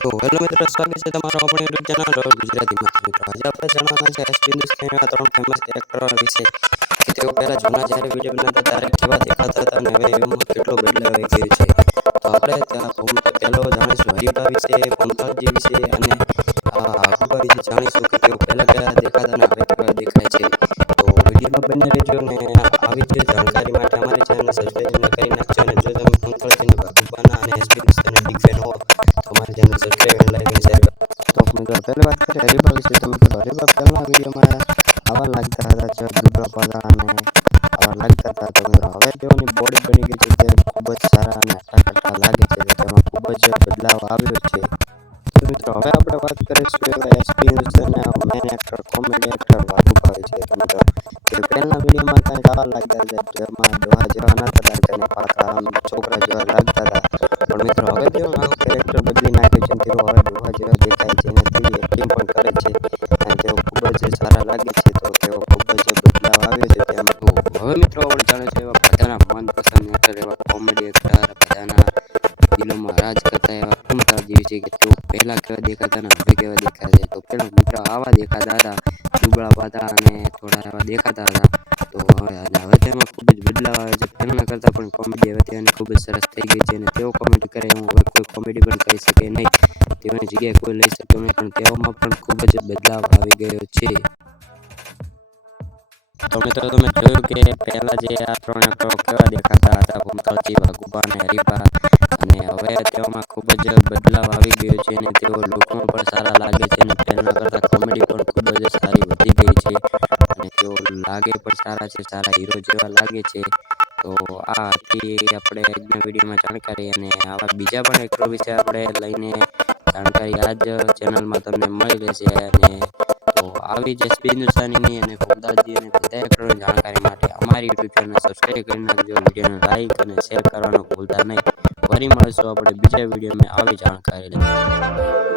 તો હેલો મિત્રો, સ્વાગત છે તમારો આપણી યુટ્યુબ ચેનલ રોડ ગુજરાતીમાં. મિત્રો આજે આપણે જાણવાના છે એસપી હિન્દુસ્તાનીના ત્રણ ફેમસ એક્ટરો વિશે કે તેઓ પહેલા જૂના જ્યારે વિડીયો બનાવતા ત્યારે કેવા દેખાતા હતા અને હવે એમાં કેટલો બદલાવ આવી ગયો છે. તો આપણે પહેલો જાણીશું હરીફા વિશે, કોમતાજી વિશે અને આખુબા વિશે જાણીશું કે તેઓ પહેલા કેવા દેખાતા અને હવે કેવા દેખાય છે. તો વિડીયોમાં બને રહેજો અને આવી જ જાણકારી માટે અમારી ચેનલને સબસ્ક્રાઈબ કરી નાખજો. અને જો તમે કોમતાજીને ભાગુબાના અને એસપી હિન્દુસ્તાનીના બિગ ફેન હો તો અમારી ચેનલ સબસ્ક્રાઈબ અને લાઈક અને શેર કરો. તો મિત્રો પહેલી વાત કરીએ હરીફા વિશે. તો મિત્રો હરીફા પહેલા વિડીયોમાં આવા લાગતા હતા, જે દુબળા પાતળા અને આવા લાગતા હતા. તો મિત્રો હવે તેઓની બોડી બની ગઈ છે ત્યારે ખૂબ જ સારા અને હટ્ટા લાગે છે. તો તેમાં ખૂબ જ બદલાવ આવ્યો છે. તો મિત્રો હવે આપણે વાત કરીશું એવા એસપી હિન્દુસ્તાનના મેન એક્ટર, કોમેડી એક્ટર વાઘુબા વિશે. તો મિત્રો તે પહેલા વિડીયોમાં કંઈક આવા લાગતા હતા, જેમાં ડોહા જેવા નતા લાગતા અને પાતળા આમ છોકરા જેવા લાગતા હતા. પણ મિત્રો હવે તેઓ આખું કેરેક્ટર બદલી નાખ્યું છે અને તેઓ હવે ડોહા જેવા દેખાય છે અને તેવી એક્ટિંગ પણ કરે છે અને તેઓ ખૂબ જ સારા લાગે છે. તો તેઓ ખૂબ જ બદલાવ આવ્યો છે તેમાં. હવે મિત્રો આપણે જાણીશું એવા બધાના મનપસંદ એક્ટર, એવા કોમેડી એક્ટર, બધાના દિલોમાં રાજ કરતા એવા કોમતાજી વિશે કે તેઓ પહેલા કેવા દેખાતા અને હવે કેવા દેખાય છે. તો પેલા મિત્રો આવા દેખાતા હતા, દુબળા પાતળા અને થોડા એવા દેખાતા હતા. તો હવે તેમાં ખૂબ જ બદલાવ આવે છે. પહેલા કરતા પણ કોમેડી હવે તેની ખૂબ જ સરસ થઈ ગઈ છે અને તેઓ કોમેડી કરે એવું હવે કોઈ કોમેડી પણ કરી શકે નહીં. તેઓની જગ્યાએ કોઈ લઈ શકતો નહીં, પણ તેઓમાં પણ ખૂબ જ બદલાવ આવી ગયો છે. તો મિત્રો તમે જોયું કે પહેલા જે આ ત્રણ એક્ટરો કેવા દેખાતા હતા, કોમતાજી, વાઘુબા અને હરીફા, અને હવે તેઓમાં ખૂબ જ બદલાવ આવી ગયો છે અને તેઓ લુકમાં પણ સારા લાગે છે અને પહેલા કરતા કોમેડી પણ ખૂબ જ સારી વધી ગઈ છે અને તેઓ લાગે પણ સારા છે, સારા હીરો જેવા લાગે છે. તો આ હતી આપણે આજના વિડીયોમાં જાણકારી, અને આવા બીજા પણ એક્ટરો વિશે આપણે લઈને જાણકારી આ જ ચેનલમાં તમને મળી રહેશે. અને તો આવી જ એસપી હિન્દુસ્તાનીની અને કોમતાજી અને બધા એક્ટરોની જાણકારી માટે અમારી યુટ્યુબ ચેનલ સબસ્ક્રાઈબ કરી નાખજો. વિડીયોને લાઈક અને શેર કરવાનું ભૂલતા નહીં. ફરી મળીશું આપણે બીજા વિડીયોમાં આવી જાણકારી લઈને.